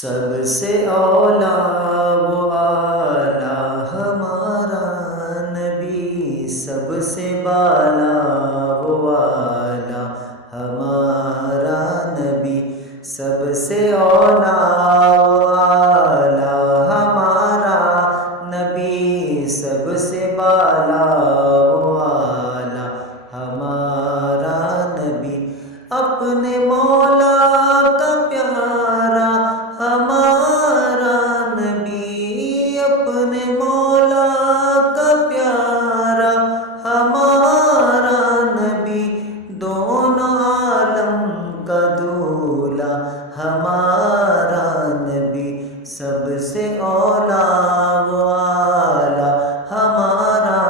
سب سے اولا و اعلیٰ ہمارا نبی، سب سے بالا و اعلیٰ ہمارا نبی، سب سے اولا و اعلیٰ ہمارا نبی، سب سے بالا و اعلیٰ ہمارا نبی، اپنے مولا کا پیارا ہمارا نبی، اپنے مولا کا پیارا ہمارا نبی، دونوں عالم کا دولہا ہمارا نبی، سب سے اولا و اعلیٰ ہمارا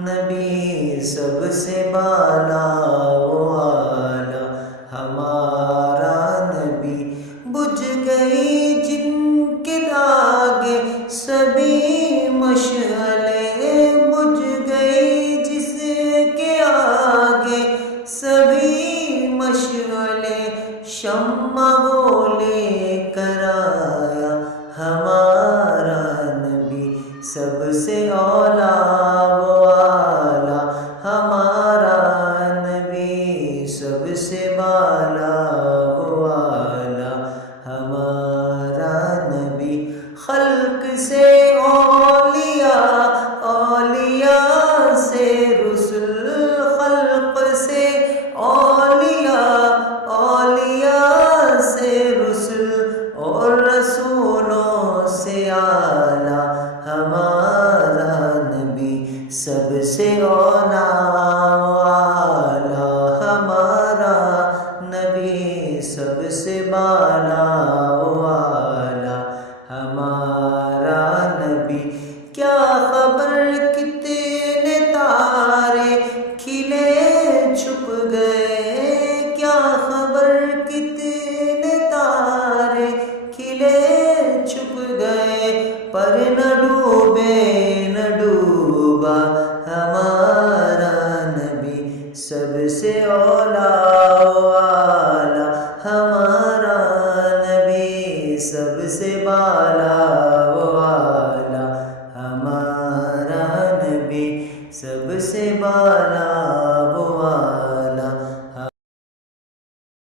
نبی، سب سے بالا و اعلیٰ ہمارا نبی، بجھ گئی جن کے آگے سبھی مشعلیں، بجھ گئی جس کے آگے سبھی مشعلیں، شمع وہ لے کر آیا ہمارا نبی، سب سے اولا و اعلیٰ ہمارا نبی، سب سے بالا و اعلیٰ ہمارا نبی، خلق سے اولیاء، اولیاء سے رسل، خلق سے اولیاء، اولیاء سے رسل، اور رسولوں سے اعلیٰ ہمارا نبی، سب سے اولا و اعلیٰ ہمارا نبی، سب سے بالا و اعلیٰ ہمارا نبی، کیا خبر کتنے تارے کھلے چھپ گئے، کیا خبر کتنے تارے کھلے چھپ گئے، پر نہ ڈوبے نہ ڈوبا ہمارا نبی، سب سے اولا و اعلیٰ ہمارا نبی، سب سے بالا و اعلیٰ ہمارا نبی، سب سے بالا